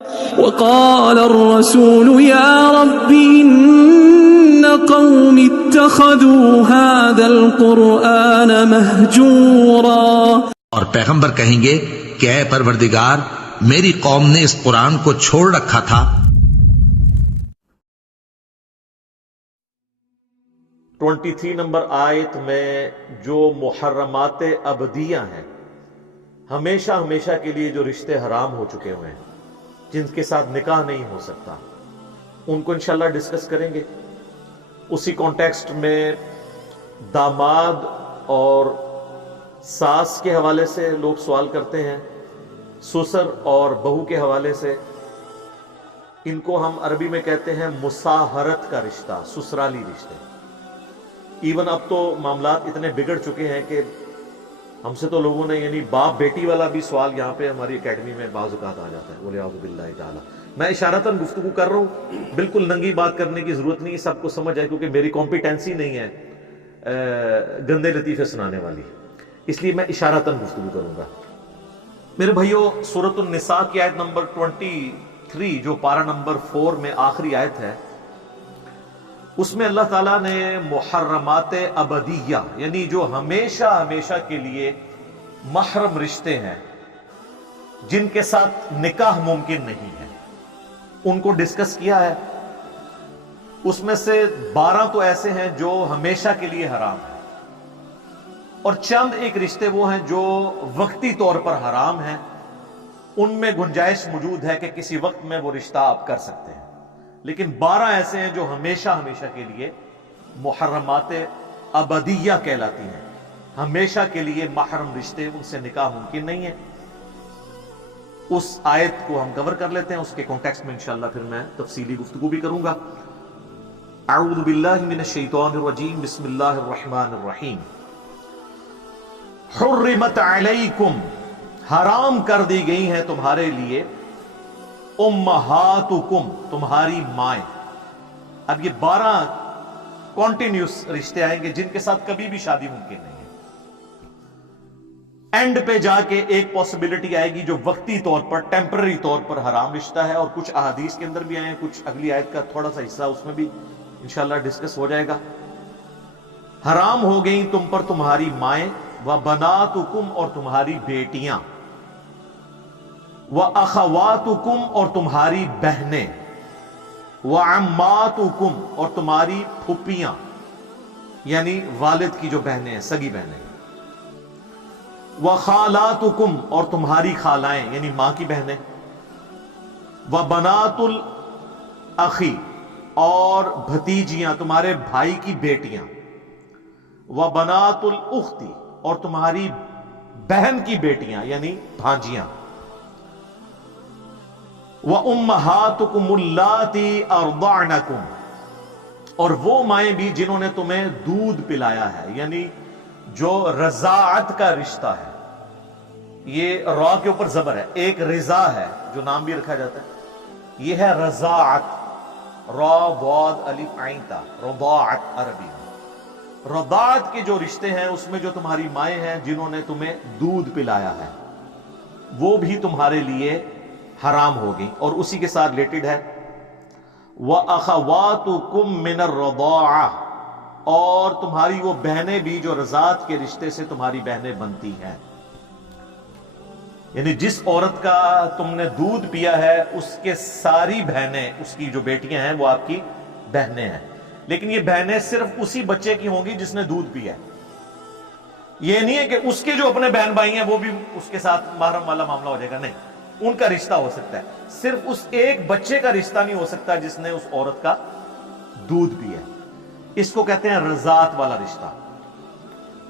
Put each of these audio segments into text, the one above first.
وقال الرسول يا رب إن قوم اتخذوا هذا القرآن مهجورا، اور پیغمبر کہیں گے کہ اے پروردگار میری قوم نے اس قرآن کو چھوڑ رکھا تھا۔ 23 نمبر آیت میں جو محرمات ابدیہ ہیں، ہمیشہ ہمیشہ کے لیے جو رشتے حرام ہو چکے ہوئے ہیں، جن کے ساتھ نکاح نہیں ہو سکتا، ان کو انشاءاللہ ڈسکس کریں گے۔ اسی کانٹیکسٹ میں داماد اور ساس کے حوالے سے لوگ سوال کرتے ہیں، سسر اور بہو کے حوالے سے، ان کو ہم عربی میں کہتے ہیں مساہرت کا رشتہ، سسرالی رشتے۔ ایون اب تو معاملات اتنے بگڑ چکے ہیں کہ ہم سے تو لوگوں نے یعنی باپ بیٹی والا بھی سوال یہاں پہ ہماری اکیڈمی میں بعض اوقات آ جاتا ہے، بولے اعوذ باللہ تعالیٰ۔ میں اشارتاً گفتگو کر رہا ہوں، بالکل ننگی بات کرنے کی ضرورت نہیں ہے، سب کو سمجھ آئے، کیونکہ میری کمپیٹنسی نہیں ہے گندے لطیفے سنانے والی، اس لیے میں اشارتاً گفتگو کروں گا۔ میرے بھائیو، سورۃ النساء کی آیت نمبر 23 جو پارہ نمبر 4 میں آخری آیت ہے، اس میں اللہ تعالیٰ نے محرمات ابدیہ یعنی جو ہمیشہ ہمیشہ کے لیے محرم رشتے ہیں، جن کے ساتھ نکاح ممکن نہیں ہے، ان کو ڈسکس کیا ہے۔ اس میں سے 12 تو ایسے ہیں جو ہمیشہ کے لیے حرام ہیں، اور چند ایک رشتے وہ ہیں جو وقتی طور پر حرام ہیں، ان میں گنجائش موجود ہے کہ کسی وقت میں وہ رشتہ آپ کر سکتے ہیں، لیکن 12 ایسے ہیں جو ہمیشہ ہمیشہ کے لیے محرمات ابدیہ کہلاتی ہیں، ہمیشہ کے لیے محرم رشتے، ان سے نکاح ممکن نہیں ہے۔ اس آیت کو ہم کور کر لیتے ہیں، اس کے کانٹیکسٹ میں انشاءاللہ پھر میں تفصیلی گفتگو بھی کروں گا۔ اعوذ باللہ من الشیطان الرجیم، بسم اللہ الرحمن الرحیم۔ حرمت علیکم، حرام کر دی گئی ہیں تمہارے لیے، امہاتکم، تمہاری مائیں۔ اب یہ 12 کانٹینیوس رشتے آئیں گے جن کے ساتھ کبھی بھی شادی ممکن نہیں ہے۔ اینڈ پہ جا کے ایک پاسبلٹی آئے گی جو وقتی طور پر، ٹیمپرری طور پر حرام رشتہ ہے، اور کچھ احادیث کے اندر بھی آئے ہیں، کچھ اگلی آیت کا تھوڑا سا حصہ اس میں بھی انشاءاللہ ڈسکس ہو جائے گا۔ حرام ہو گئیں تم پر تمہاری مائیں، وَبَنَاتُكُمْ، اور تمہاری بیٹیاں، وَأَخَوَاتُكُمْ، اور تمہاری بہنیں، وَعَمَّاتُكُمْ، اور تمہاری پھپھیاں، یعنی والد کی جو بہنیں ہیں، سگی بہنیں، وَخَالَاتُكُمْ، اور تمہاری خالائیں یعنی ماں کی بہنیں، وَبَنَاتُ الْأَخِ، اور بھتیجیاں، تمہارے بھائی کی بیٹیاں، وَبَنَاتُ الْأُخْتِ، اور تمہاری بہن کی بیٹیاں یعنی بھانجیاں، وَأُمَّهَاتُكُمُ اللَّاتِي أَرْضَعْنَكُمْ، اور وہ مائیں بھی جنہوں نے تمہیں دودھ پلایا ہے، یعنی جو رضاعت کا رشتہ ہے۔ یہ را کے اوپر زبر ہے، ایک رضا ہے جو نام بھی رکھا جاتا ہے، یہ ہے رضاعت، را ضاد الف عین تا، رضاعت عربی میں۔ رضاعت کے جو رشتے ہیں اس میں جو تمہاری مائیں ہیں جنہوں نے تمہیں دودھ پلایا ہے، وہ بھی تمہارے لیے حرام ہوگی، اور اسی کے ساتھ ریلیٹڈ ہے وَأَخَوَاتُكُم مِّنَ الرَّضَاعَةِ، اور تمہاری وہ بہنیں بھی جو رضاعت کے رشتے سے تمہاری بہنیں بنتی ہیں، یعنی جس عورت کا تم نے دودھ پیا ہے اس کے ساری بہنیں، اس کی جو بیٹیاں ہیں وہ آپ کی بہنیں ہیں، لیکن یہ بہنیں صرف اسی بچے کی ہوں گی جس نے دودھ پیا ہے۔ یہ نہیں ہے کہ اس کے جو اپنے بہن بھائی ہیں وہ بھی اس کے ساتھ محرم والا معاملہ ہو جائے گا، نہیں، ان کا رشتہ ہو سکتا ہے، صرف اس ایک بچے کا رشتہ نہیں ہو سکتا جس نے اس عورت کا دودھ پیا ہے۔ اس کو کہتے ہیں رضاعت والا رشتہ۔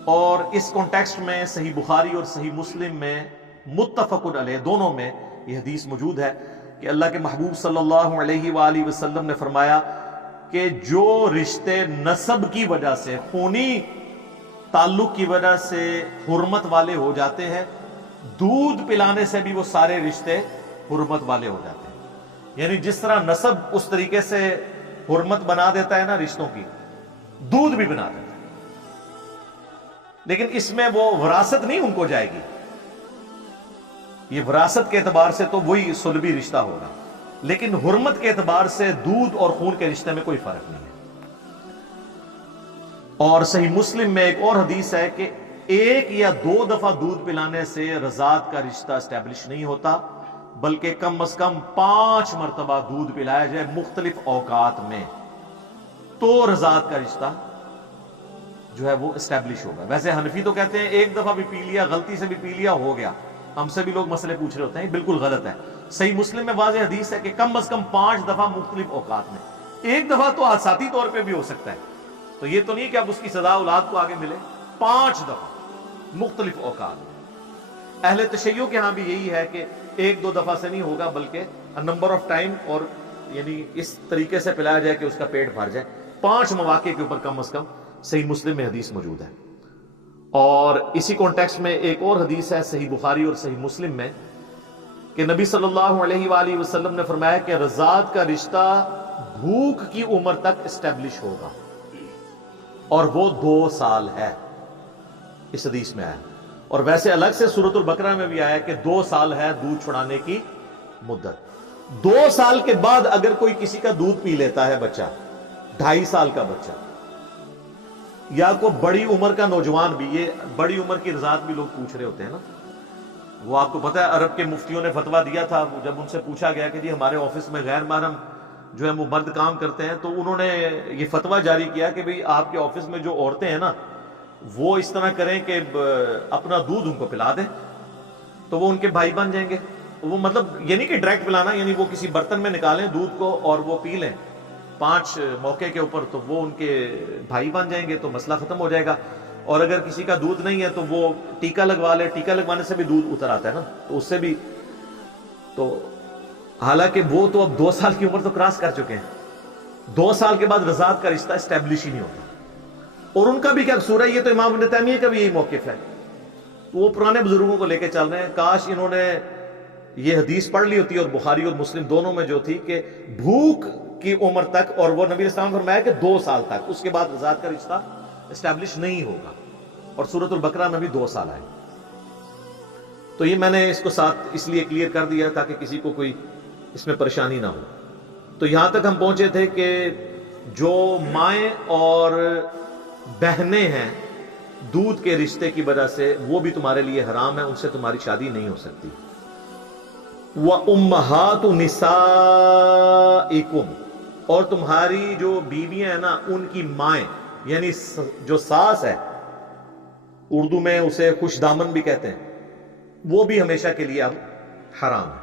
اور اس کانٹیکسٹ میں صحیح بخاری اور صحیح مسلم میں متفق علیہ، دونوں میں یہ حدیث موجود ہے کہ اللہ کے محبوب صلی اللہ علیہ وآلہ وسلم نے فرمایا کہ جو رشتے نسب کی وجہ سے، خونی تعلق کی وجہ سے حرمت والے ہو جاتے ہیں، دودھ پلانے سے بھی وہ سارے رشتے حرمت والے ہو جاتے ہیں۔ یعنی جس طرح نسب اس طریقے سے حرمت بنا دیتا ہے نا رشتوں کی، دودھ بھی بنا دیتا ہے، لیکن اس میں وہ وراثت نہیں ان کو جائے گی، یہ وراثت کے اعتبار سے تو وہی صلبی رشتہ ہوگا، لیکن حرمت کے اعتبار سے دودھ اور خون کے رشتے میں کوئی فرق نہیں ہے۔ اور صحیح مسلم میں ایک اور حدیث ہے کہ ایک یا دو دفعہ دودھ پلانے سے رضاعت کا رشتہ اسٹیبلش نہیں ہوتا، بلکہ کم از کم 5 مرتبہ دودھ پلایا جائے مختلف اوقات میں، تو رضاعت کا رشتہ جو ہے وہ اسٹیبلش ہوگا۔ ویسے حنفی تو کہتے ہیں ایک دفعہ بھی پی لیا، غلطی سے بھی پی لیا، ہو گیا۔ ہم سے بھی لوگ مسئلے پوچھ رہے ہوتے ہیں، بالکل غلط ہے۔ صحیح مسلم میں واضح حدیث ہے کہ کم از کم 5 دفعہ مختلف اوقات میں، ایک دفعہ تو حادثاتی طور پہ بھی ہو سکتا ہے، تو یہ تو نہیں کہ اب اس کی سزا اولاد کو آگے ملے، 5 دفعہ مختلف اوقات میں۔ اہل تشیع کے ہاں بھی یہی ہے کہ 1-2 دفعہ سے نہیں ہوگا، بلکہ نمبر آف ٹائم، اور یعنی اس طریقے سے پلایا جائے کہ اس کا پیٹ بھر جائے۔ 5 مواقع کے اوپر کم از کم صحیح مسلم میں حدیث موجود ہے۔ اور اسی کانٹیکسٹ میں ایک اور حدیث ہے صحیح بخاری اور صحیح مسلم میں کہ نبی صلی اللہ علیہ وآلہ وسلم نے فرمایا کہ رضاعت کا رشتہ بھوک کی عمر تک اسٹیبلش ہوگا، اور وہ 2 سال ہے، اس حدیث میں آیا۔ اور ویسے الگ سے سورۃ البقرہ میں بھی آیا کہ 2 سال ہے دودھ چھڑانے کی مدت۔ 2 سال کے بعد اگر کوئی کسی کا دودھ پی لیتا ہے بچہ، 2.5 سال کا بچہ یا کوئی بڑی عمر کا نوجوان بھی، یہ بڑی عمر کی رضاعت بھی لوگ پوچھ رہے ہوتے ہیں نا، وہ آپ کو پتہ ہے عرب کے مفتیوں نے فتویٰ دیا تھا، جب ان سے پوچھا گیا کہ جی ہمارے آفس میں غیر محرم جو ہے وہ مرد کام کرتے ہیں، تو انہوں نے یہ فتویٰ جاری کیا کہ بھئی آپ کے آفس میں جو عورتیں ہیں نا، وہ اس طرح کریں کہ اپنا دودھ ان کو پلا دیں، تو وہ ان کے بھائی بن جائیں گے۔ وہ مطلب یہ نہیں کہ ڈائریکٹ پلانا، یعنی وہ کسی برتن میں نکالیں دودھ کو اور وہ پی لیں 5 موقع کے اوپر، تو وہ ان کے بھائی بن جائیں گے، تو مسئلہ ختم ہو جائے گا۔ اور اگر کسی کا دودھ نہیں ہے تو وہ ٹیکا لگوا لے، ٹیکا لگوانے سے بھی دودھ اتر آتا ہے نا، تو اس سے بھی، تو حالانکہ وہ تو اب 2 سال کی عمر تو کراس کر چکے ہیں، 2 سال کے بعد رضاعت کا رشتہ اسٹیبلش ہی نہیں ہوتا۔ اور ان کا بھی کیا قصور ہے، یہ تو امام ابن تیمیہ کا بھی یہی موقف ہے، وہ پرانے بزرگوں کو لے کے چل رہے ہیں۔ کاش انہوں نے یہ حدیث پڑھ لی ہوتی، اور بخاری اور مسلم دونوں میں جو تھی کہ بھوک کی عمر تک، اور وہ نبی اسلام نے فرمایا کہ 2 سال تک، اس کے بعد رضاعت کا رشتہ اسٹیبلش نہیں ہوگا، اور سورۃ البقرہ میں بھی 2 سال آئے۔ تو یہ میں نے اس کو ساتھ اس لیے کلیئر کر دیا تاکہ کسی کو کوئی اس میں پریشانی نہ ہو۔ تو یہاں تک ہم پہنچے تھے کہ جو مائیں اور بہنیں ہیں دودھ کے رشتے کی وجہ سے، وہ بھی تمہارے لیے حرام ہے، ان سے تمہاری شادی نہیں ہو سکتی۔ وَأُمَّهَاتُ نِسَائِكُمْ، اور تمہاری جو بیویاں ہیں نا، ان کی مائیں، یعنی جو ساس ہے، اردو میں اسے خوش دامن بھی کہتے ہیں، وہ بھی ہمیشہ کے لیے اب حرام ہے،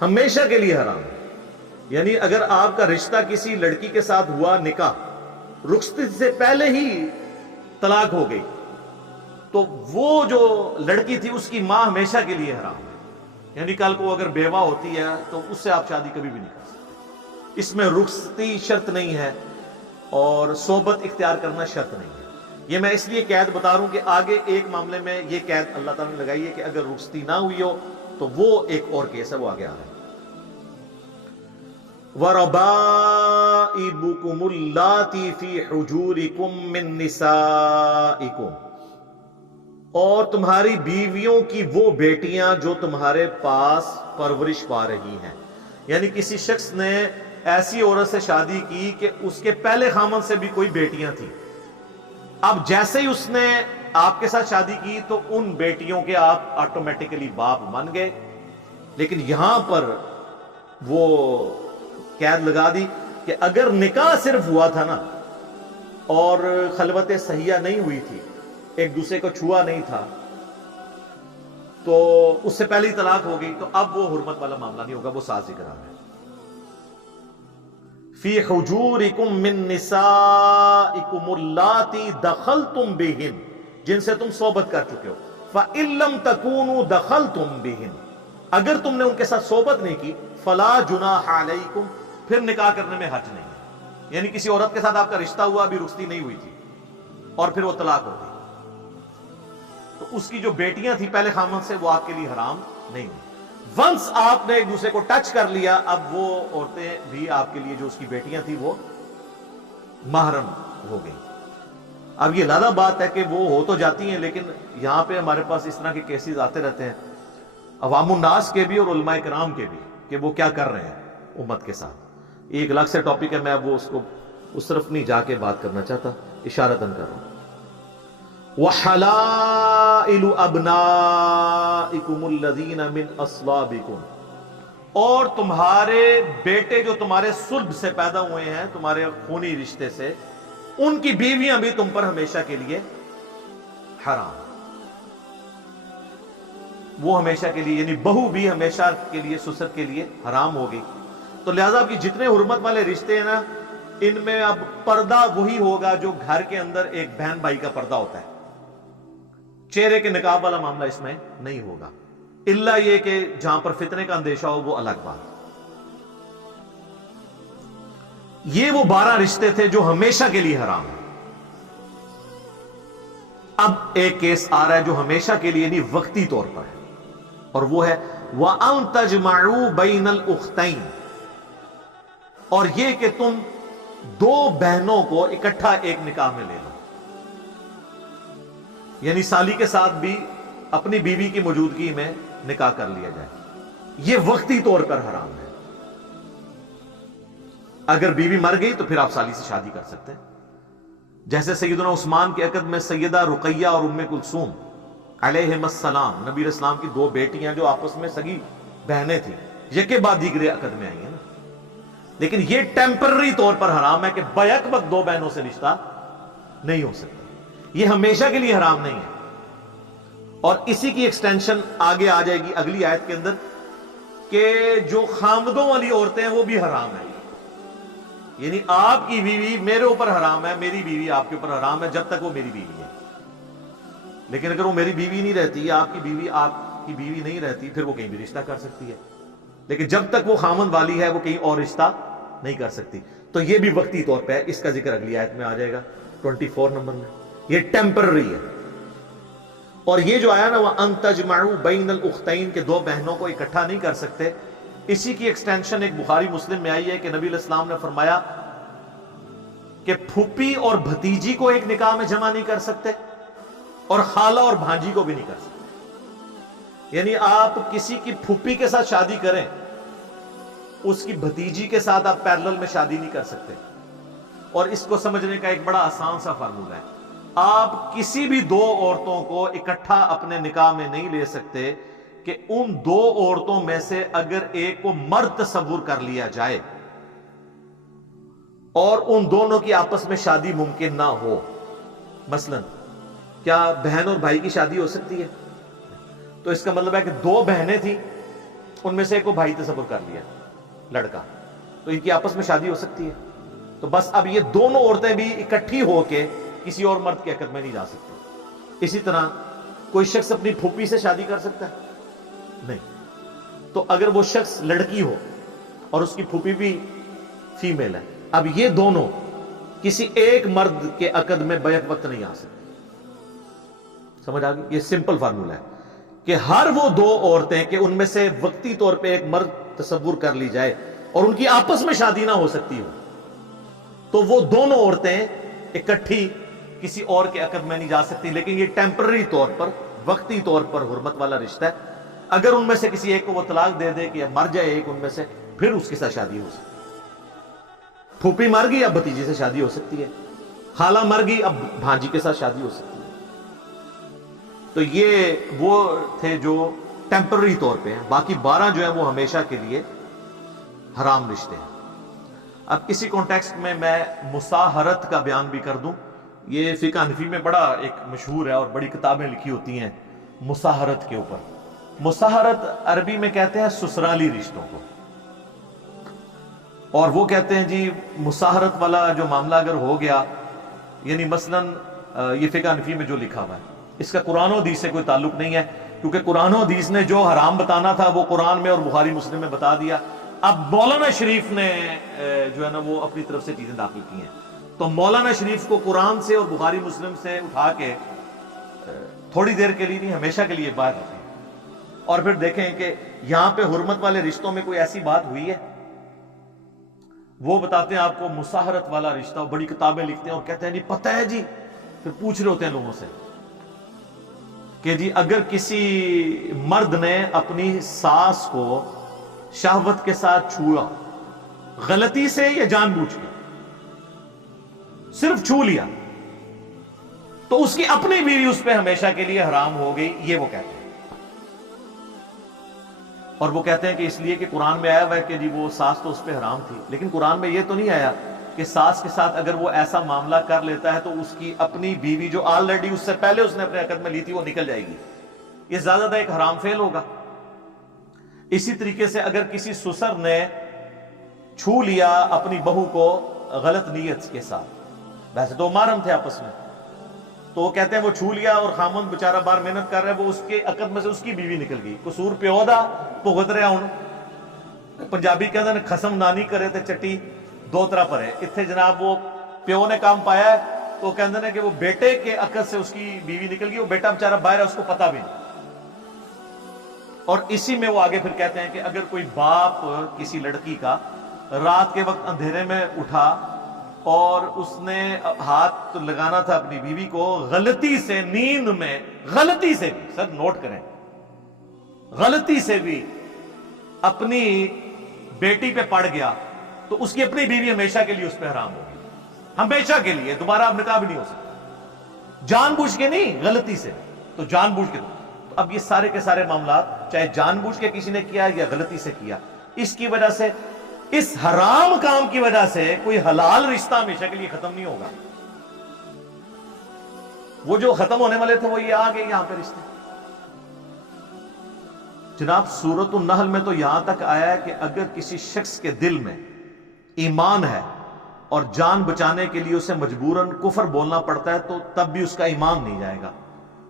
ہمیشہ کے لیے حرام ہے۔ یعنی اگر آپ کا رشتہ کسی لڑکی کے ساتھ ہوا، نکاح رخصتی سے پہلے ہی طلاق ہو گئی، تو وہ جو لڑکی تھی اس کی ماں ہمیشہ کے لیے حرام ہے۔ یعنی کل کو اگر بیوہ ہوتی ہے تو اس سے آپ شادی کبھی بھی نہیں کر سکتے۔ اس میں رخصتی شرط نہیں ہے اور صحبت اختیار کرنا شرط نہیں ہے۔ یہ میں اس لیے قید بتا رہا ہوں کہ آگے ایک معاملے میں یہ قید اللہ تعالیٰ نے لگائی ہے کہ اگر رخصتی نہ ہوئی ہو تو وہ ایک اور کیس ہے، وہ آگے آ رہا ہے۔ وَرَبَائِبُكُمُ اللَّاتِي فِي حُجُورِكُم مِّن نِّسَائِكُمْ، اور تمہاری بیویوں کی وہ بیٹیاں جو تمہارے پاس پرورش پا رہی ہیں۔ یعنی کسی شخص نے ایسی عورت سے شادی کی کہ اس کے پہلے خامن سے بھی کوئی بیٹیاں تھیں، اب جیسے ہی اس نے آپ کے ساتھ شادی کی تو ان بیٹیوں کے آپ آٹومیٹیکلی باپ بن گئے۔ لیکن یہاں پر وہ قید لگا دی کہ اگر نکاح صرف ہوا تھا نا اور خلوت صحیحہ نہیں ہوئی تھی، ایک دوسرے کو چھوا نہیں تھا، تو اس سے پہلے ہی طلاق ہو گئی، تو اب وہ حرمت والا معاملہ نہیں ہوگا، وہ ساز ذکر ہے۔ فی حجورکم من نسائکم اللاتی دخلتم بہن، جن سے تم صحبت کر چکے ہو۔ فإن لم تکونوا دخلتم بہن، اگر تم نے ان کے ساتھ صحبت نہیں کی، فلا جناح علیکم، پھر نکاح کرنے میں حرج نہیں ہے۔ یعنی کسی عورت کے ساتھ آپ کا رشتہ ہوا، ابھی رخصتی نہیں ہوئی تھی اور پھر وہ طلاق ہو گئی، تو اس کی جو بیٹیاں تھیں پہلے خامن سے، وہ آپ کے لیے حرام نہیں ہوئی۔ ونس آپ نے ایک دوسرے کو ٹچ کر لیا، اب وہ عورتیں بھی آپ کے لیے، جو اس کی بیٹیاں تھیں، وہ محرم ہو گئی۔ اب یہ لادہ بات ہے کہ وہ ہو تو جاتی ہیں، لیکن یہاں پہ ہمارے پاس اس طرح کے کیسز آتے رہتے ہیں۔ عوام الناس کے بھی اور علماء کرام کے بھی، کہ وہ کیا کر رہے ہیں امت کے ساتھ. یہ ایک الگ سے ٹاپک ہے، میں اب وہ اس طرف نہیں جا کے بات کرنا چاہتا، اشارتاً کر رہا ہوں. وَحَلَائِلُ أَبْنَائِكُمُ الَّذِينَ مِنْ أَصْلَابِكُمْ، اور تمہارے بیٹے جو تمہارے صلب سے پیدا ہوئے ہیں، تمہارے خونی رشتے سے، ان کی بیویاں بھی تم پر ہمیشہ کے لیے حرام. وہ ہمیشہ کے لیے، یعنی بہو بھی ہمیشہ کے لیے سسر کے لیے حرام ہوگی. تو لہذا آپ کی جتنے حرمت والے رشتے ہیں نا، ان میں اب پردہ وہی ہوگا جو گھر کے اندر ایک بہن بھائی کا پردہ ہوتا ہے. چہرے کے نقاب والا معاملہ اس میں نہیں ہوگا، الا یہ کہ جہاں پر فتنے کا اندیشہ ہو وہ الگ بات. یہ وہ 12 رشتے تھے جو ہمیشہ کے لیے حرام ہیں. اب ایک کیس آ رہا ہے جو ہمیشہ کے لیے نہیں، وقتی طور پر ہے، اور وہ ہے وَأَن تَجْمَعُوا بَيْنَ الْأُخْتَيْنِ، اور یہ کہ تم دو بہنوں کو اکٹھا ایک نکاح میں لے لو. یعنی سالی کے ساتھ بھی اپنی بیوی کی موجودگی میں نکاح کر لیا جائے. یہ وقتی طور پر حرام ہے. اگر بیوی مر گئی تو پھر آپ سالی سے شادی کر سکتے ہیں. جیسے سیدنا عثمان کے عقد میں سیدہ رقیہ اور ام کلثوم علیہم السلام، نبی علیہ السلام کی 2 بیٹیاں جو آپس میں سگی بہنیں تھیں، یکے بعد دیگرے عقد میں آئی ہیں نا. لیکن یہ ٹیمپرری طور پر حرام ہے کہ بیک وقت 2 بہنوں سے رشتہ نہیں ہو سکتا. یہ ہمیشہ کے لیے حرام نہیں ہے. اور اسی کی ایکسٹینشن آگے آ جائے گی اگلی آیت کے اندر کہ جو خامدوں والی عورتیں ہیں وہ بھی حرام ہیں. یعنی آپ کی بیوی میرے اوپر حرام ہے، میری بیوی آپ کے اوپر حرام ہے جب تک وہ میری بیوی ہے. لیکن اگر وہ میری بیوی نہیں رہتی، آپ کی بیوی نہیں رہتی، پھر وہ کہیں بھی رشتہ کر سکتی ہے. لیکن جب تک وہ خامند والی ہے وہ کہیں اور رشتہ نہیں کر سکتی. تو یہ بھی وقتی طور پہ ہے. اس کا ذکر اگلی آیت میں آ جائے گا 24 نمبر میں. یہ ٹیمپرری ہے. اور یہ جو آیا نا وَأَن تَجْمَعُوا بَيْنَ الْأُخْتَيْنِ کہ 2 بہنوں کو اکٹھا نہیں کر سکتے، اسی کی ایکسٹینشن ایک بخاری مسلم میں آئی ہے کہ نبی علیہ السلام نے فرمایا کہ پھوپھی اور بھتیجی کو ایک نکاح میں جمع نہیں کر سکتے، اور خالہ اور بھانجی کو بھی نہیں کر سکتے. یعنی آپ کسی کی پھوپھی کے ساتھ شادی کریں، اس کی بھتیجی کے ساتھ آپ پیرلل میں شادی نہیں کر سکتے. اور اس کو سمجھنے کا ایک بڑا آسان سا فارمولہ ہے. آپ کسی بھی 2 عورتوں کو اکٹھا اپنے نکاح میں نہیں لے سکتے کہ ان 2 عورتوں میں سے اگر ایک کو مرد تصور کر لیا جائے اور ان دونوں کی آپس میں شادی ممکن نہ ہو. مثلا کیا بہن اور بھائی کی شادی ہو سکتی ہے؟ تو اس کا مطلب ہے کہ 2 بہنیں تھیں، ان میں سے ایک کو بھائی تصور کر لیا لڑکا، تو ان کی آپس میں شادی ہو سکتی ہے. تو بس اب یہ دونوں عورتیں بھی اکٹھی ہو کے کسی اور مرد کے عقد میں نہیں جا سکتی. اسی طرح کوئی شخص اپنی پھوپھی سے شادی کر سکتا ہے؟ نہیں. تو اگر وہ شخص لڑکی ہو اور اس کی پھوپھی بھی فیمیل ہے، اب یہ دونوں کسی ایک مرد کے عقد میں بیک وقت نہیں آ سکتے. سمجھ آ گئی؟ یہ سمپل فارمولہ ہے کہ ہر وہ 2 عورتیں کہ ان میں سے وقتی طور پہ ایک مرد تصور کر لی جائے اور ان کی آپس میں شادی نہ ہو سکتی ہو، تو وہ دونوں عورتیں اکٹھی کسی اور کے عقد میں نہیں جا سکتی. لیکن یہ ٹیمپرری طور پر، وقتی طور پر حرمت والا رشتہ ہے. اگر ان میں سے کسی ایک کو وہ طلاق دے دے کہ مر جائے ایک ان میں سے، پھر اس کے ساتھ شادی ہو سکتی ہے. پھوپھی مر گئی اب بھتیجے سے شادی ہو سکتی ہے، خالہ مر گئی اب بھانجی کے ساتھ شادی ہو سکتی ہے. تو یہ وہ تھے جو ٹیمپرری طور پہ ہیں. باقی 12 جو ہیں وہ ہمیشہ کے لیے حرام رشتے ہیں. اب اسی کانٹیکسٹ میں مساہرت کا بیان بھی کر دوں. یہ فقہ حنفی میں بڑا ایک مشہور ہے اور بڑی کتابیں لکھی ہوتی ہیں مساہرت کے اوپر. مساہرت عربی میں کہتے ہیں سسرالی رشتوں کو، اور وہ کہتے ہیں جی مساہرت والا جو معاملہ اگر ہو گیا، یعنی مثلا یہ فقہ حنفی میں جو لکھا ہوا ہے اس کا قرآن و حدیث سے کوئی تعلق نہیں ہے، کیونکہ قرآن و حدیث نے جو حرام بتانا تھا وہ قرآن میں اور بخاری مسلم میں بتا دیا. اب مولانا شریف نے جو ہے نا وہ اپنی طرف سے چیزیں داخل کی ہیں. تو مولانا شریف کو قرآن سے اور بخاری مسلم سے اٹھا کے تھوڑی دیر کے لیے نہیں، ہمیشہ کے لیے باہر رکھیں، اور پھر دیکھیں کہ یہاں پہ حرمت والے رشتوں میں کوئی ایسی بات ہوئی ہے. وہ بتاتے ہیں آپ کو مساہرت والا رشتہ، بڑی کتابیں لکھتے ہیں اور کہتے ہیں جی پتہ ہے جی، پھر پوچھ رہے ہوتے ہیں لوگوں سے. کہ جی اگر کسی مرد نے اپنی ساس کو شہوت کے ساتھ چھوا، غلطی سے یا جان بوجھ کے، صرف چھو لیا، تو اس کی اپنی بیوی اس پہ ہمیشہ کے لیے حرام ہو گئی، یہ وہ کہتے ہیں۔ اور وہ کہتے ہیں کہ اس لیے کہ قرآن میں آیا ہوا ہے کہ جی وہ ساس تو اس پہ حرام تھی، لیکن قرآن میں یہ تو نہیں آیا کہ ساس کے ساتھ اگر وہ ایسا معاملہ کر لیتا ہے تو اس کی اپنی بیوی جو آلریڈی اس سے پہلے اس نے اپنے عقد میں لی تھی وہ نکل جائے گی۔ یہ زیادہ ایک حرام فعل ہوگا۔ اسی طریقے سے اگر کسی سسر نے چھو لیا اپنی بہو کو غلط نیت کے ساتھ، ویسے تو محرم تھے آپس میں، تو وہ کہتے ہیں وہ چھو لیا اور خامند بیچارہ باہر محنت کر رہا ہے، وہ اس کے عقد میں سے اس کی بیوی نکل گئی، قصور پیو دا بھگت رہا ہوں۔ پنجابی کہتے ہیں خسم نانی کرے تے چٹی دو طرح پر ہے، اتنے جناب وہ پیو نے کام پایا ہے تو وہ کہتے ہیں کہ وہ بیٹے کے عقد سے اس کی بیوی نکل گئی، وہ بیٹا بیچارہ باہر ہے، اس کو پتہ بھی نہیں۔ اور اسی میں وہ آگے پھر کہتے ہیں کہ اگر کوئی باپ کسی لڑکی کا رات کے وقت اندھیرے میں اٹھا اور اس نے ہاتھ لگانا تھا اپنی بیوی کو، غلطی سے نیند میں، غلطی سے بھی، سر نوٹ کریں، غلطی سے بھی اپنی بیٹی پہ پڑ گیا تو اس کی اپنی بیوی ہمیشہ کے لیے اس پہ حرام ہوگی، ہمیشہ کے لیے، دوبارہ اب نکاح بھی نہیں ہو سکتا، جان بوجھ کے نہیں، غلطی سے۔ تو جان بوجھ کے تو اب یہ سارے کے سارے معاملات چاہے جان بوجھ کے کسی نے کیا یا غلطی سے کیا، اس کی وجہ سے، اس حرام کام کی وجہ سے کوئی حلال رشتہ ہمیشہ کے لیے ختم نہیں ہوگا۔ وہ جو ختم ہونے والے تھے وہ یہ آ گئے یہاں پہ رشتے۔ جناب سورۃ النحل میں تو یہاں تک آیا ہے کہ اگر کسی شخص کے دل میں ایمان ہے اور جان بچانے کے لیے اسے مجبوراً کفر بولنا پڑتا ہے تو تب بھی اس کا ایمان نہیں جائے گا،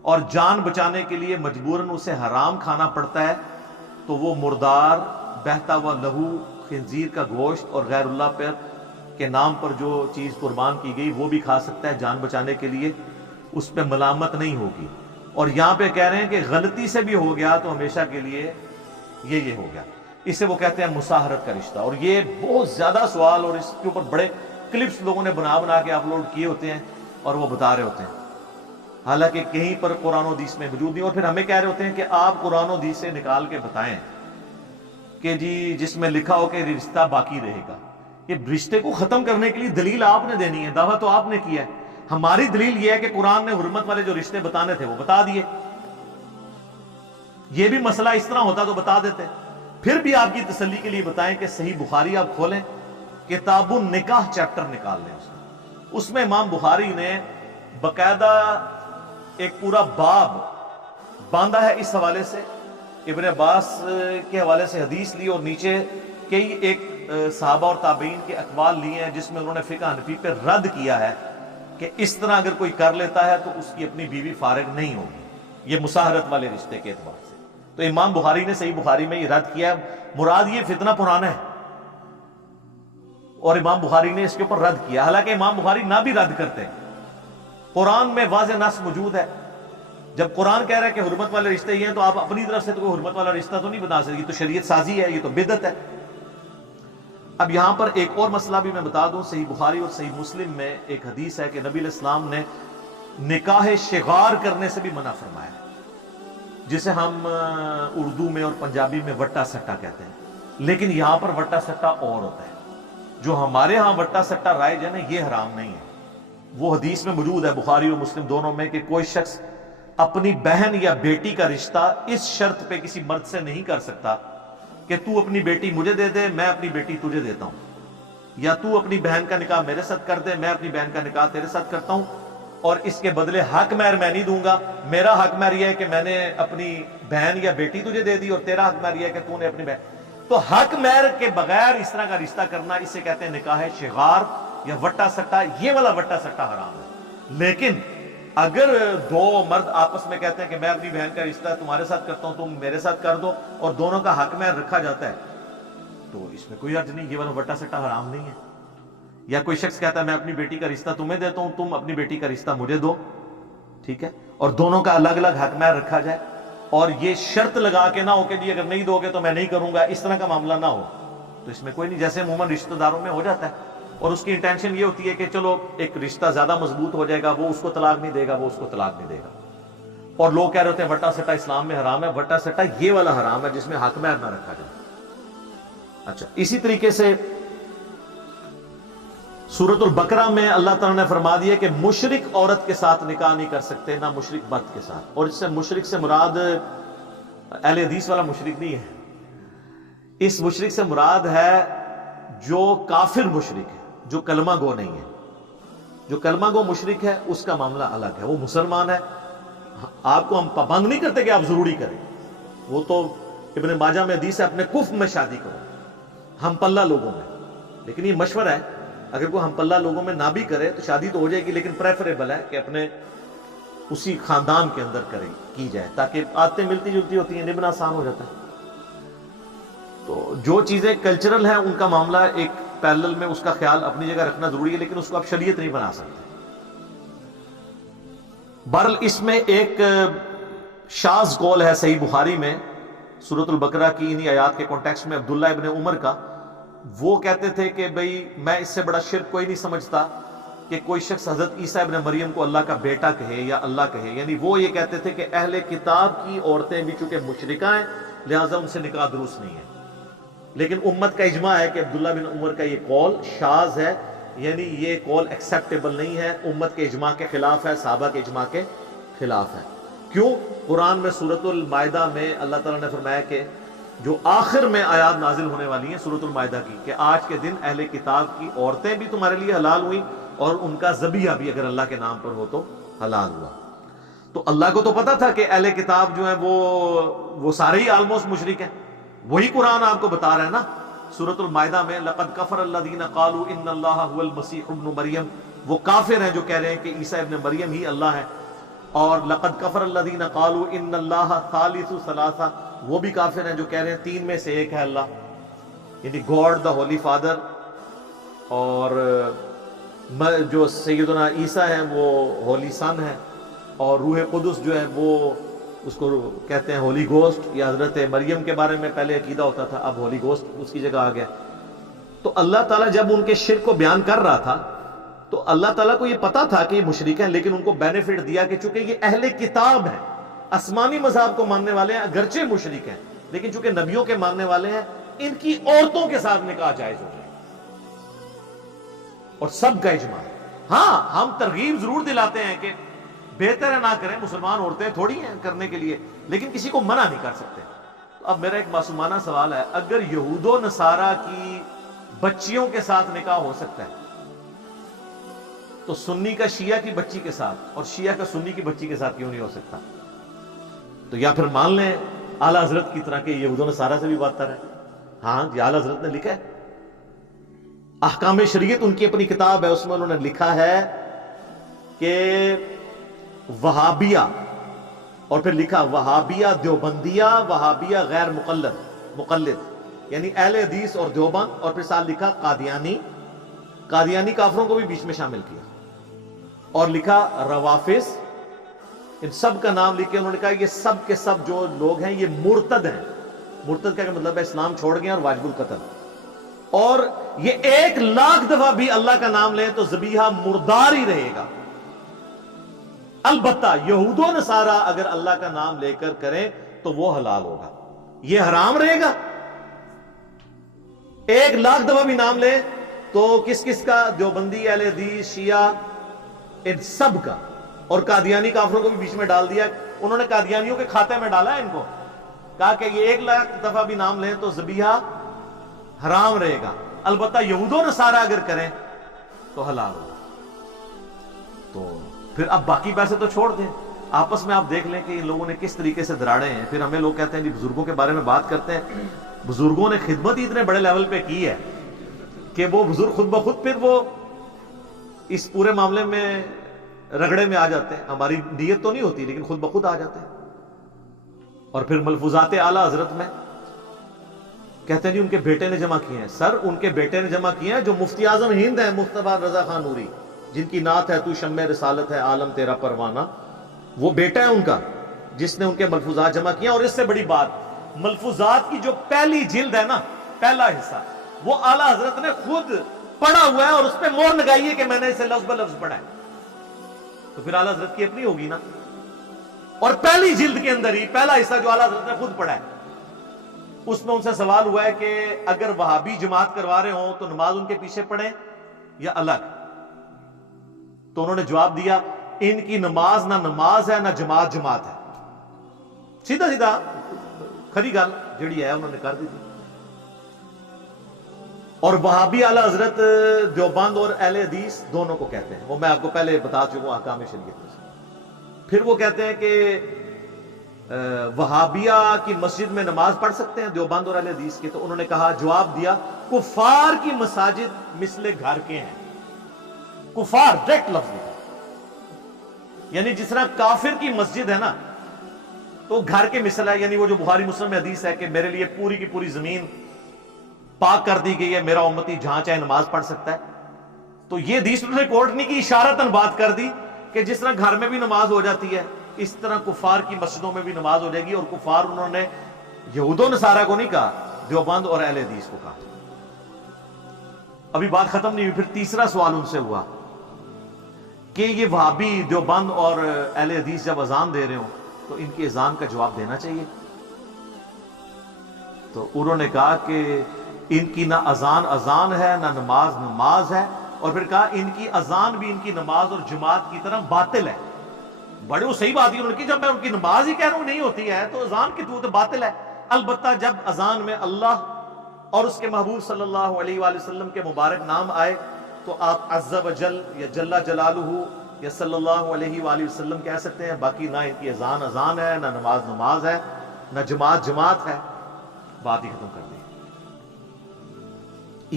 اور جان بچانے کے لیے مجبوراً اسے حرام کھانا پڑتا ہے تو وہ مردار، بہتا ہوا لہو، خنزیر کا گوشت اور غیر اللہ پر کے نام پر جو چیز قربان کی گئی وہ بھی کھا سکتا ہے جان بچانے کے لیے، اس پہ ملامت نہیں ہوگی۔ اور یہاں پہ کہہ رہے ہیں کہ غلطی سے بھی ہو گیا تو ہمیشہ کے لیے یہ ہو گیا۔ اسے وہ کہتے ہیں مساہرت کا رشتہ، اور یہ بہت زیادہ سوال اور اس کے اوپر بڑے کلپس لوگوں نے بنا کے اپلوڈ کیے ہوتے ہیں اور وہ بتا رہے ہوتے ہیں، حالانکہ کہیں پر قرآن و حدیث میں موجود نہیں، اور پھر ہمیں کہہ رہے ہوتے ہیں کہ آپ قرآن و حدیث سے نکال کے بتائیں کہ جی جس میں لکھا ہو کہ رشتہ باقی رہے گا۔ یہ رشتے کو ختم کرنے کے لیے دلیل آپ نے دینی ہے، دعویٰ تو آپ نے کیا ہے۔ ہماری دلیل یہ ہے کہ قرآن نے حرمت والے جو رشتے بتانے تھے وہ بتا دیے، یہ بھی مسئلہ اس طرح ہوتا تو بتا دیتے۔ پھر بھی آپ کی تسلی کے لیے بتائیں کہ صحیح بخاری آپ کھولیں، کتاب النکاح چیپٹر نکال لیں، اس میں امام بخاری نے باقاعدہ ایک پورا باب باندھا ہے اس حوالے سے، ابن عباس کے حوالے سے حدیث لی اور نیچے کئی ایک صحابہ اور تابعین کے اقوال لیے ہیں جس میں انہوں نے فقہ حنفی پہ رد کیا ہے کہ اس طرح اگر کوئی کر لیتا ہے تو اس کی اپنی بیوی فارغ نہیں ہوگی، یہ مساہرت والے رشتے کے اعتبار سے۔ تو امام بخاری نے صحیح بخاری میں یہ رد کیا ہے، مراد یہ فتنہ پرانا ہے اور امام بخاری نے اس کے اوپر رد کیا، حالانکہ امام بخاری نہ بھی رد کرتے، قرآن میں واضح نص موجود ہے۔ جب قرآن کہہ رہا ہے کہ حرمت والے رشتے یہ ہیں تو آپ اپنی طرف سے تو کوئی حرمت والا رشتہ تو نہیں بنا سکتے، یہ تو شریعت سازی ہے، یہ تو بدعت ہے۔ اب یہاں پر ایک اور مسئلہ بھی میں بتا دوں، صحیح بخاری اور صحیح مسلم میں ایک حدیث ہے کہ نبی علیہ السلام نے نکاح شغار کرنے سے بھی منع فرمایا ہے، جسے ہم اردو میں اور پنجابی میں وٹا سٹا کہتے ہیں، لیکن یہاں پر وٹا سٹا اور ہوتا ہے۔ جو ہمارے ہاں وٹا سٹا رائج ہے نا، یہ حرام نہیں ہے، وہ حدیث میں موجود ہے بخاری اور مسلم دونوں میں کہ کوئی شخص اپنی بہن یا بیٹی کا رشتہ اس شرط پہ کسی مرد سے نہیں کر سکتا کہ تو اپنی بیٹی مجھے دے دے، میں اپنی بیٹی تجھے دیتا ہوں، یا تو اپنی بہن کا نکاح میرے ساتھ کر دے، میں اپنی بہن کا نکاح تیرے ساتھ کرتا ہوں، اور اس کے بدلے حق مہر میں نہیں دوں گا، میرا حق مہر یہ ہے کہ میں نے اپنی بہن یا بیٹی تجھے دے دی اور تیرا حق مہر یہ ہے کہ تو نے اپنی بہن۔ تو حق مہر کے بغیر اس طرح کا رشتہ کرنا، اسے کہتے ہیں نکاح شغار یا وٹا سٹا، یہ والا وٹا سٹا حرام ہے۔ لیکن اگر دو مرد آپس میں کہتے ہیں کہ میں اپنی بہن کا رشتہ تمہارے ساتھ کرتا ہوں، تم میرے ساتھ کر دو، اور دونوں کا حق مہر رکھا جاتا ہے، تو اس میں کوئی حرج نہیں، یہ والا وٹا سٹا حرام نہیں ہے۔ یا کوئی شخص کہتا ہے میں اپنی بیٹی کا رشتہ تمہیں دیتا ہوں، تم اپنی بیٹی کا رشتہ مجھے دو، ٹھیک ہے، اور دونوں کا الگ الگ حق مہر رکھا جائے، اور یہ شرط لگا کے نہ ہو کہ جی اگر نہیں دو گے تو میں نہیں کروں گا، اس طرح کا معاملہ نہ ہو، تو اس میں کوئی نہیں، جیسے عموماً رشتہ داروں میں ہو جاتا ہے، اور اس کی انٹینشن یہ ہوتی ہے کہ چلو ایک رشتہ زیادہ مضبوط ہو جائے گا، وہ اس کو طلاق نہیں دے گا، وہ اس کو طلاق نہیں دے گا۔ اور لوگ کہہ رہے ہوتے ہیں وٹا سٹا اسلام میں حرام ہے. وٹا سٹا یہ والا حرام ہے جس میں حق مہر نہ رکھا جائے. اچھا, اسی طریقے سے سورۃ البقرہ میں اللہ تعالیٰ نے فرما دیا کہ مشرک عورت کے ساتھ نکاح نہیں کر سکتے, نہ مشرک مرد کے ساتھ. اور اس سے مشرک سے مراد اہل حدیث والا مشرک نہیں ہے. اس مشرک سے مراد ہے جو کافر مشرک ہے, جو کلمہ گو نہیں ہے. جو کلمہ گو مشرک ہے اس کا معاملہ الگ ہے, وہ مسلمان ہے. آپ کو ہم پابند نہیں کرتے کہ آپ ضروری کریں, وہ تو ابن ماجہ میں حدیث ہے اپنے کفر میں شادی کرو, ہم پلہ لوگوں میں. لیکن یہ مشورہ ہے, اگر کوئی ہم پلہ لوگوں میں نہ بھی کرے تو شادی تو ہو جائے گی, لیکن پریفریبل ہے کہ اپنے اسی خاندان کے اندر کی جائے, تاکہ عادتیں ملتی جلتی ہوتی ہیں, نبھنا آسان ہو جاتا ہے. تو جو چیزیں کلچرل ہیں ان کا معاملہ ایک پیرلل میں اس کا خیال اپنی جگہ رکھنا ضروری ہے, لیکن اس کو آپ شریعت نہیں بنا سکتے. بہرحال اس میں ایک شاذ قول ہے صحیح بخاری میں سورۃ البقرہ کی انہی آیات کے کانٹیکسٹ میں, عبداللہ ابن عمر کا. وہ کہتے تھے کہ بھئی میں اس سے بڑا شرک کوئی نہیں سمجھتا کہ کوئی شخص حضرت عیسیٰ ابن مریم کو اللہ کا بیٹا کہے یا اللہ کہے. یعنی وہ یہ کہتے تھے کہ اہل کتاب کی عورتیں بھی چونکہ مشرکہ ہیں لہٰذا ان سے نکاح درست نہیں ہے. لیکن امت کا اجماع ہے کہ عبداللہ بن عمر کا یہ قول شاذ ہے, یعنی یہ قول ایکسیپٹیبل نہیں ہے, امت کے اجماع کے خلاف ہے, صحابہ کے اجماع کے خلاف ہے. کیوں؟ قرآن میں سورۃ المائدہ میں اللہ تعالیٰ نے فرمایا کہ جو آخر میں آیات نازل ہونے والی ہیں سورۃ المائدہ کی, کہ آج کے دن اہل کتاب کی عورتیں بھی تمہارے لیے حلال ہوئی اور ان کا ذبیحہ بھی اگر اللہ کے نام پر ہو تو حلال ہوا. تو اللہ کو تو پتا تھا کہ اہل کتاب جو ہیں وہ سارے ہی آلموسٹ مشرک ہیں. وہی قرآن آپ کو بتا رہا ہے نا سورۃ المائدہ میں, لقد کفر الذین قالوا ان اللہ هو المسیح ابن مریم, وہ کافر ہیں جو کہہ رہے ہیں کہ عیسیٰ ابن مریم ہی اللہ ہے. اور لقد کفر الذین قالوا ان اللہ ثالث ثلاثہ, وہ بھی کافر ہیں جو کہہ رہے ہیں تین میں سے ایک ہے اللہ, یعنی گاڈ دا ہولی فادر, اور جو سیدنا عیسیٰ ہے وہ ہولی سن ہے, اور روح قدس جو ہے وہ اس کو کہتے ہیں ہولی گوسٹ, یا حضرت مریم کے بارے میں پہلے عقیدہ ہوتا تھا, اب ہولی گوسٹ اس کی جگہ آ گیا. تو اللہ تعالیٰ جب ان کے شرک کو بیان کر رہا تھا تو اللہ تعالیٰ کو یہ پتا تھا کہ یہ مشرک ہیں, لیکن ان کو بینیفٹ دیا کہ چونکہ یہ اہل کتاب ہیں, آسمانی مذہب کو ماننے والے ہیں, اگرچہ مشرک ہیں لیکن چونکہ نبیوں کے ماننے والے ہیں, ان کی عورتوں کے ساتھ نکاح جائز ہو جائے. اور سب کا اجماع ہے. ہاں ہم ترغیب ضرور دلاتے ہیں کہ بہتر ہے نہ کریں, مسلمان عورتیں تھوڑی ہیں کرنے کے لیے, لیکن کسی کو منع نہیں کر سکتے. اب میرا ایک معصومانہ سوال ہے, اگر یہود و نصارہ کی بچیوں کے ساتھ نکاح ہو سکتا ہے تو سنی کا شیعہ کی بچی کے ساتھ اور شیعہ کا سنی کی بچی کے ساتھ کیوں نہیں ہو سکتا؟ تو یا پھر مان لیں اعلیٰ حضرت کی طرح کہ یہود و نصارہ سے بھی بدتر ہے. ہاں جی, اعلیٰ حضرت نے لکھا ہے, احکام شریعت ان کی اپنی کتاب ہے, اس میں انہوں نے لکھا ہے کہ وہابیہ, اور پھر لکھا وہابیہ دیوبندیہ, وہابیہ غیر مقلد, یعنی اہل حدیث اور دیوبند, اور پھر ساتھ لکھا قادیانی کافروں کو بھی بیچ میں شامل کیا, اور لکھا روافظ, ان سب کا نام لکھ کے انہوں نے کہا یہ سب کے سب جو لوگ ہیں یہ مرتد ہیں. مرتد کا مطلب ہے اسلام چھوڑ گئے اور واجب القتل, اور یہ 1,00,000 دفعہ بھی اللہ کا نام لیں تو ذبیحہ مردار ہی رہے گا. البتہ یہود و نصارہ اگر اللہ کا نام لے کر کریں تو وہ حلال ہوگا, یہ حرام رہے گا. 1,00,000 دفعہ بھی نام لیں تو کس کس کا؟ دیوبندی, اہل حدیث, شیعہ, ان سب کا. اور قادیانی کافروں کو بھی بیچ میں ڈال دیا. انہوں نے قادیانیوں کے کھاتے میں ڈالا ہے ان کو, کہا کہ یہ 1,00,000 دفعہ بھی نام لیں تو ذبیحہ حرام رہے گا, البتہ یہود و نصارہ اگر کریں تو حلال ہوگا. تو پھر اب باقی پیسے تو چھوڑ دیں, آپس میں آپ دیکھ لیں کہ ان لوگوں نے کس طریقے سے دراڑے ہیں. پھر ہمیں لوگ کہتے ہیں جی بزرگوں کے بارے میں بات کرتے ہیں, بزرگوں نے خدمت ہی اتنے بڑے لیول پہ کی ہے کہ وہ بزرگ خود بخود پھر وہ اس پورے معاملے میں رگڑے میں آ جاتے ہیں. ہماری نیت تو نہیں ہوتی لیکن خود بخود آ جاتے ہیں. اور پھر ملفوظات اعلیٰ حضرت میں کہتے ہیں جی ان کے بیٹے نے جمع کیے ہیں. سر ان کے بیٹے نے جمع کیے ہیں جو مفتی اعظم ہند ہیں, مصطفیٰ رضا خان نوری, جن کی نعت ہے تو شمع رسالت ہے عالم تیرا پروانہ, وہ بیٹا ہے ان کا جس نے ان کے ملفوظات جمع کیے. اور اس سے بڑی بات, ملفوظات کی جو پہلی جلد ہے نا, پہلا حصہ, وہ اعلیٰ حضرت نے خود پڑھا ہوا ہے اور اس پہ مہر لگائی ہے کہ میں نے اسے لفظ بلفظ پڑھا ہے. تو پھر اعلیٰ حضرت کی اپنی ہوگی نا. اور پہلی جلد کے اندر ہی پہلا حصہ جو اعلیٰ حضرت نے خود پڑھا ہے، اس میں ان سے سوال ہوا ہے کہ اگر وہابی جماعت کروا رہے ہوں تو نماز ان کے پیچھے پڑھیں یا الگ؟ تو انہوں نے جواب دیا ان کی نماز نہ نماز ہے نہ جماعت جماعت ہے. سیدھا سیدھا کھری گل جڑی ہے انہوں نے کر دی تھی. اور وہابی اعلیٰ حضرت دیوبند اور اہل حدیث دونوں کو کہتے ہیں، وہ میں آپ کو پہلے بتا چکا ہوں احکام شریعت میں سے. پھر وہ کہتے ہیں کہ وہابیہ کی مسجد میں نماز پڑھ سکتے ہیں دیوبند اور اہل حدیث کے. تو انہوں نے کہا، جواب دیا، کفار کی مساجد مثل گھر کے ہیں. کفار ڈائریکٹ لفظ لکھا، یعنی جس طرح کافر کی مسجد ہے نا تو گھر کے مثل ہے. یعنی وہ جو بخاری مسلم میں حدیث ہے کہ میرے لیے پوری کی پوری زمین پاک کر دی گئی ہے، میرا امتی جہاں چاہے نماز پڑھ سکتا ہے. تو یہ حدیث انہوں نے کوٹ نہیں کی، اشارتاً بات کر دی کہ جس طرح گھر میں بھی نماز ہو جاتی ہے اس طرح کفار کی مسجدوں میں بھی نماز ہو جائے گی. اور کفار انہوں نے یہود و نصارہ کو نہیں کہا، دیوبند اور اہل حدیث کو کہا. ابھی بات ختم نہیں ہوئی. پھر تیسرا سوال ان سے ہوا کہ یہ وہابی دیوبند اور اہل حدیث جب اذان دے رہے ہوں تو ان کی اذان کا جواب دینا چاہیے. تو انہوں نے کہا کہ ان کی نہ اذان اذان ہے نہ نماز نماز ہے. اور پھر کہا ان کی اذان بھی ان کی نماز اور جماعت کی طرح باطل ہے. بڑے وہ صحیح بات ہی انہوں نے کی، جب میں ان کی نماز ہی کہہ رہا ہوں نہیں ہوتی ہے تو اذان کی تو باطل ہے. البتہ جب اذان میں اللہ اور اس کے محبوب صلی اللہ علیہ وآلہ وسلم کے مبارک نام آئے تو آپ عز و جل یا جل جلالہ یا صلی اللہ علیہ وآلہ وسلم کہہ سکتے ہیں. باقی نہ ان کی اذان اذان ہے نہ نماز نماز ہے نہ جماعت جماعت ہے. بات ہی ختم کر دی.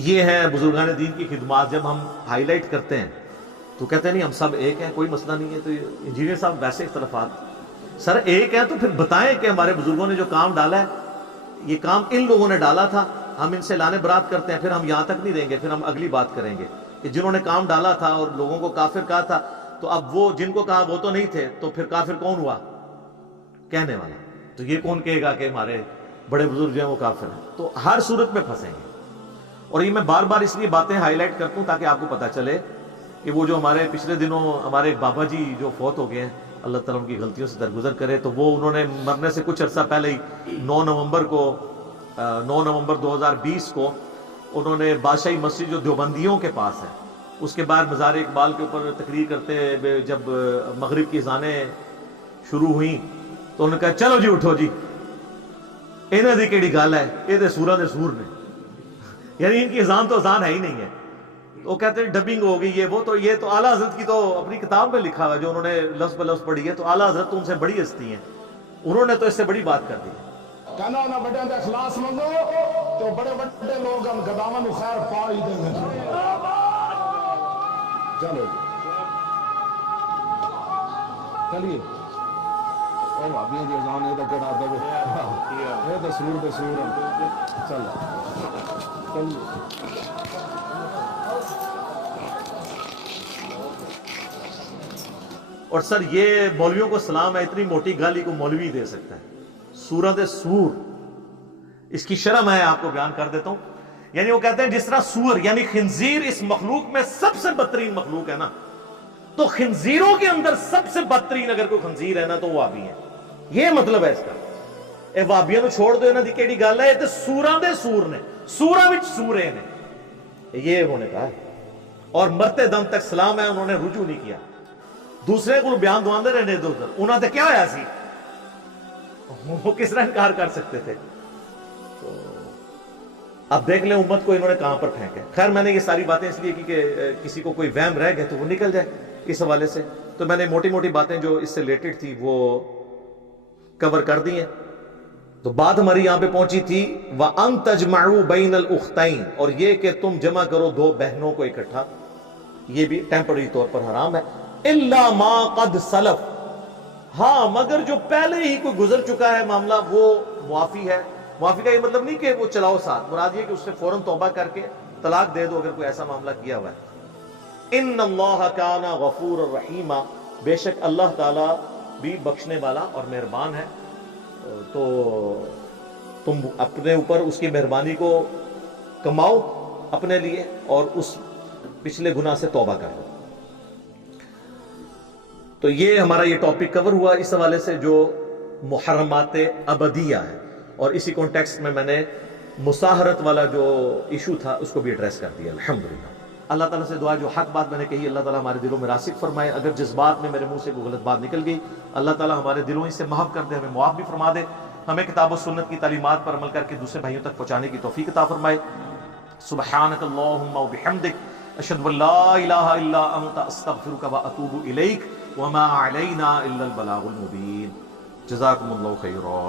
یہ ہیں بزرگان دین کی خدمات. جب ہم ہائی لائٹ کرتے ہیں تو کہتے ہیں نہیں ہم سب ایک ہیں، کوئی مسئلہ نہیں ہے. تو انجینئر صاحب ویسے اختلافات سر ایک ہیں تو پھر بتائیں کہ ہمارے بزرگوں نے جو کام ڈالا ہے یہ کام ان لوگوں نے ڈالا تھا، ہم ان سے لانے برات کرتے ہیں. پھر ہم یہاں تک نہیں دیں گے، پھر ہم اگلی بات کریں گے کہ جنہوں نے کام ڈالا تھا اور لوگوں کو کافر کہا تھا تو اب وہ جن کو کہا وہ تو نہیں تھے تو پھر کافر کون ہوا؟ کہنے والا. تو یہ کون کہے گا کہ ہمارے بڑے بزرگ جو ہیں وہ کافر ہیں؟ تو ہر صورت میں پھنسیں گے. اور یہ میں بار بار اس لیے باتیں ہائی لائٹ کرتا ہوں تاکہ آپ کو پتا چلے کہ وہ جو ہمارے پچھلے دنوں ہمارے بابا جی جو فوت ہو گئے ہیں، اللہ تعالیٰ ان کی غلطیوں سے درگزر کرے، تو وہ انہوں نے مرنے سے کچھ عرصہ پہلے ہی 9 نومبر 2020 کو انہوں نے بادشاہی مسجد جو دیوبندیوں کے پاس ہے اس کے باہر مزار اقبال کے اوپر تقریر کرتے ہوئے جب مغرب کی اذانیں شروع ہوئیں تو انہوں نے کہا چلو جی اٹھو جی، انہاں دی کیڑی گل ہے، یہ تے سوراں دے سور نے. یعنی ان کی اذان تو اذان ہے ہی نہیں ہے. وہ کہتے ہیں ڈبنگ ہو گئی یہ وہ. تو یہ تو اعلیٰ حضرت کی تو اپنی کتاب میں لکھا ہوا جو انہوں نے لفظ بلفظ پڑھی ہے. تو اعلیٰ حضرت تو ان سے بڑی ہستی ہیں، انہوں نے تو اس سے بڑی بات کر دی. کہنا انہاں بڑے دا اخلاص منگو تو بڑے بڑے لوگ ہم گداواں نو خیر پا ہی دیں گے. چلو چلیے اور بھابیاں دی اذان یہ کہڑا دے یہ تو سور دے سور چلو اور سر یہ مولویوں کو سلام ہے، اتنی موٹی گالی کو مولوی دے سکتا ہے. سورہ دے سور، اس کی شرح میں آپ کو بیان کر دیتا ہوں. یعنی وہ کہتے ہیں جس طرح سور یعنی خنزیر اس مخلوق میں سب سے بدترین مخلوق ہے نا، تو خنزیروں کے اندر سب سے بدترین اگر کوئی خنزیر ہے نا تو وہ وہابی ہیں. یہ مطلب ہے اس کا. اے وہابیاں نو چھوڑ دو، انہاں دی کیڑی گل ہے، تے سوراں دے سور نے، سوراں وچ سورے نے. یہ انہوں نے کہا اور مرتے دم تک سلام ہے انہوں نے رجوع نہیں کیا. دوسرے کو بیان دواندے رہنے ادھر ادھر. انہاں تے کیا ہویا سی، وہ کس طرح انکار کر سکتے تھے؟ تو اب دیکھ لیں امت کو انہوں نے کہاں پر پھینکا. خیر میں نے یہ ساری باتیں اس لیے کی کہ کسی کو کوئی وہم رہ گئے تو وہ نکل جائے اس حوالے سے. تو میں نے موٹی موٹی باتیں جو اس سے ریلیٹڈ تھی وہ کور کر دی ہیں. تو بات ہماری یہاں پہ پہنچی تھی وَأَن تَجْمَعُوا بَيْنَ الْأُخْتَيْنِ، اور یہ کہ تم جمع کرو دو بہنوں کو اکٹھا. یہ بھی ٹیمپرری طور پر حرام ہے. إِلَّا مَا قَدْ سَلَفَ، ہاں مگر جو پہلے ہی کوئی گزر چکا ہے معاملہ وہ معافی ہے. معافی کا یہ مطلب نہیں کہ وہ چلاؤ ساتھ، مراد یہ کہ اس سے فوراً توبہ کر کے طلاق دے دو اگر کوئی ایسا معاملہ کیا ہوا ہے. ان اللہ کان غفور الرحیم، بے شک اللہ تعالی بھی بخشنے والا اور مہربان ہے. تو تم اپنے اوپر اس کی مہربانی کو کماؤ اپنے لیے اور اس پچھلے گناہ سے توبہ کر لو. تو یہ ہمارا یہ ٹاپک کور ہوا اس حوالے سے جو محرمات ابدیہ ہے، اور اسی کانٹیکسٹ میں نے مساہرت والا جو ایشو تھا اس کو بھی ایڈریس کر دیا الحمدللہ۔ اللہ تعالیٰ سے دعا جو حق بات میں نے کہی اللہ تعالیٰ ہمارے دلوں میں راسخ فرمائے، اگر جس بات میں میرے منہ سے کوئی غلط بات نکل گئی اللہ تعالیٰ ہمارے دلوں سے محو کر دے، ہمیں معاف بھی فرما دے، ہمیں کتاب و سنت کی تعلیمات پر عمل کر کے دوسرے بھائیوں تک پہنچانے کی توفیق عطا فرمائے۔ سبحانک اللہم و بحمدک اشہد ان لا الہ الا انت استغفرک و اتوب الیک وما علینا الا البلاغ المبین۔ جزاکم اللہ خیرا۔